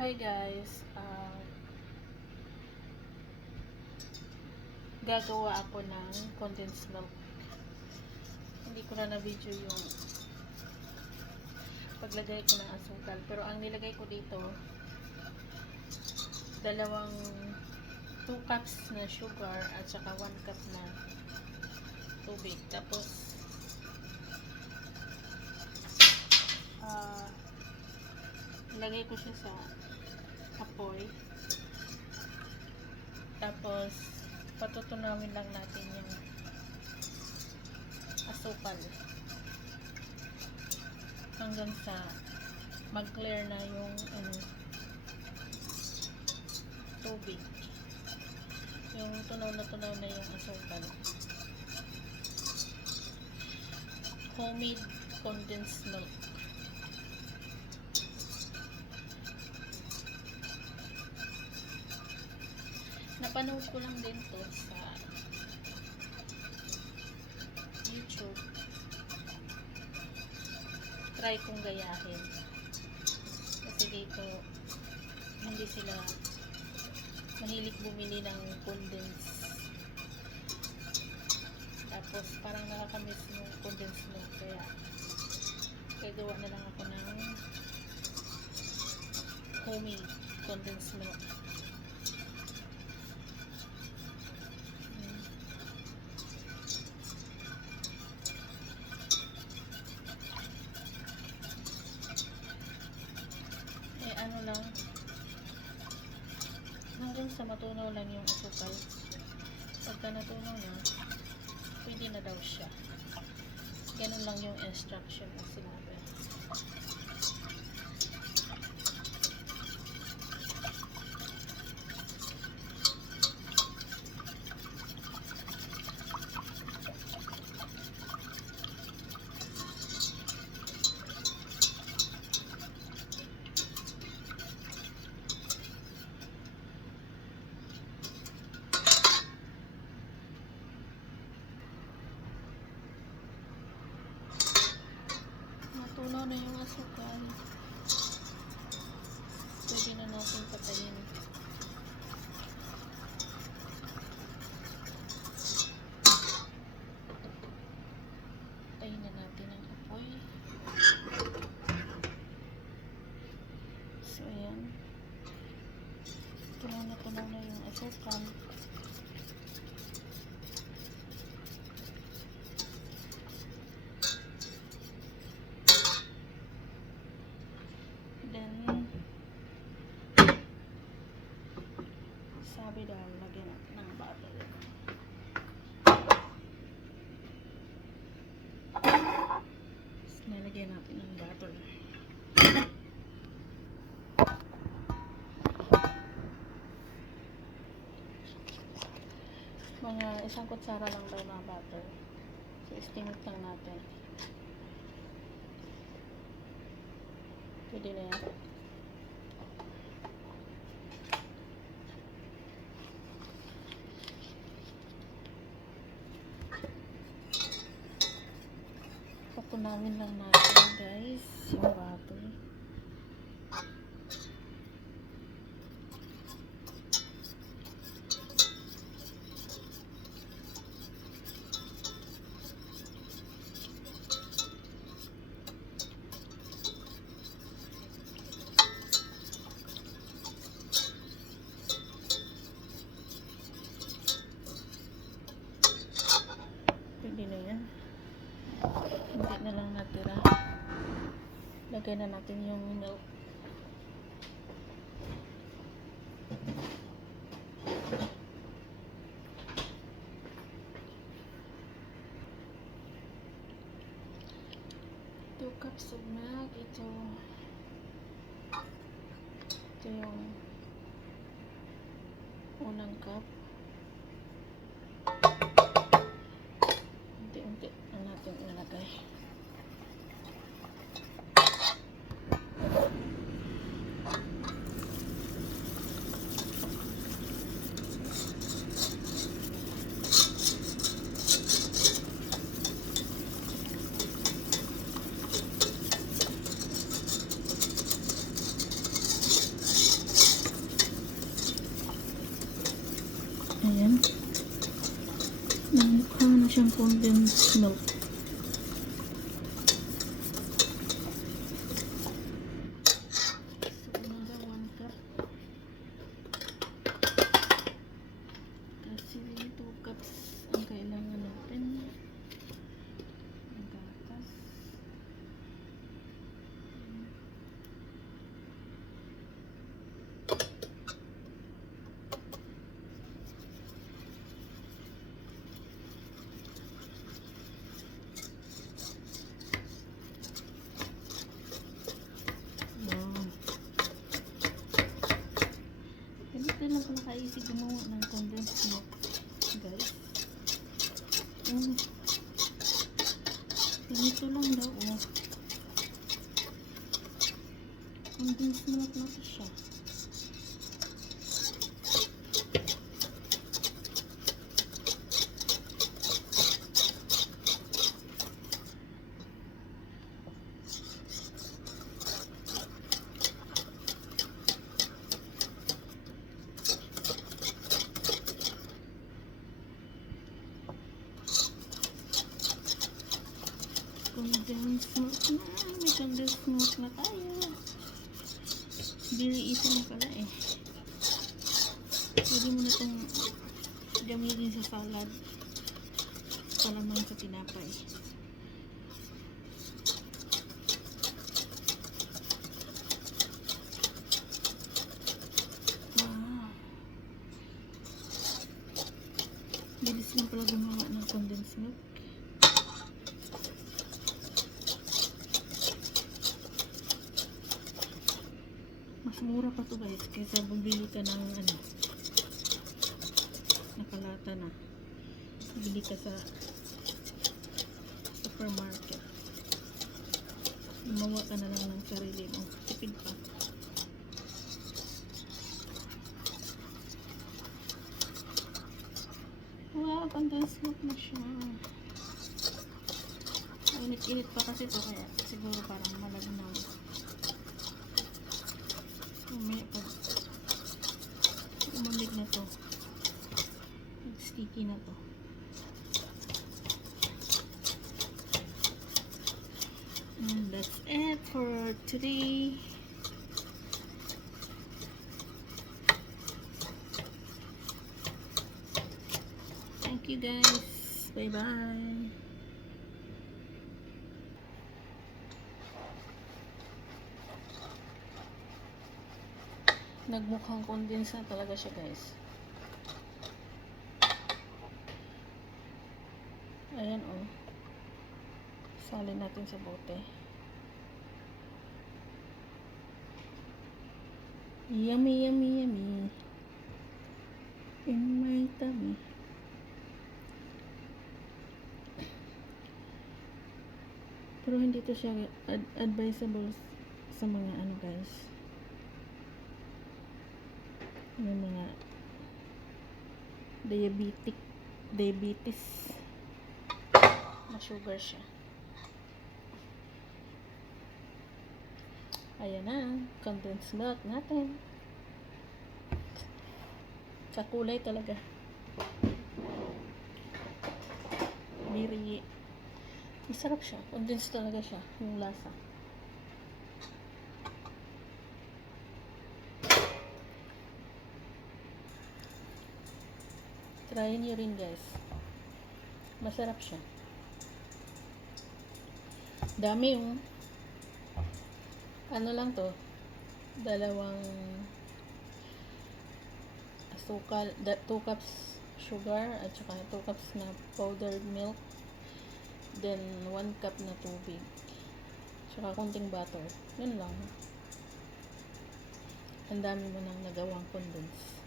Hi guys, gagawa ako ng condensed milk. Hindi ko na na-video yung paglagay ko ng asukal, pero ang nilagay ko dito dalawang 2 cups na sugar at saka 1 cup na tubig. Tapos nilagay ko siya sa apoy, tapos patutunawin lang natin yung asukal hanggang sa mag-clear na yung tubig, yung tunaw na yung asukal. Homemade condensed milk. Napanood ko lang din to sa YouTube. Try kong gayahin. Kasi dito, hindi sila mahilig bumili ng condensed. Tapos, parang nakakamiss yung condensed milk. Kaya gawa na lang ako ng homemade condensed milk. Ano lang, hanggang sa matunaw lang yung asukal. Pagka natunaw na, pwede na daw siya. Ganun lang yung instruction na sinabi. Natunaw na yung asukal. Pwede na natin patayin. Patayin na natin ang apoy. So, ayan. Tunaw na yung asukal. Then, sabi daw, lagyan natin ng butter. Nalagyan natin ng butter. Mga 1 kutsara lang daw na butter. So, estimate lang natin. Pwede na yan. Papunawin lang natin guys yung butter. Pwede na yan. Hindi na lang natira. Lagay na natin yung milk. Two cups of milk. Ito yung unang cup. Unti-unti na natin ilagay. Condensed milk na to siya. Condensed milk na. May condensed milk na tayo. Very easy na pala eh. Pwede mo na itong gamitin sa salad. Palamang sa tinapay. Wow. Bilis lang pala gumawa ng condensed milk. Mas mura pa to guys kaysa bumili ka ng ano, nakalata na. Bili ka sa supermarket. Gumawa ka na lang ng sarili mo. Tipid pa. Wow, condensed milk na siya. Init-init pa kasi to kaya siguro parang malagnaw. Umaya pag umamig na to, sticky na to. And that's it for today. Thank you guys. Bye bye. Nagmukhang condense na talaga siya guys. Ayan oh. Salin natin sa bote. Yummy, yummy, yummy. In my tummy. Pero hindi to siya advisable sa mga ano guys. Yung mga diabetes na sugar siya. Ayan na, condensed milk natin. Kakulay talaga. Very masarap siya. Condensed talaga siya, yung lasa. Try nyo rin guys. Masarap siya. Dami yung ano lang to. 2 asukal, 2 cups sugar at saka 2 cups na powdered milk. Then 1 cup na tubig. Saka konting butter. Yun lang. Ang dami mo nang nagawang condense.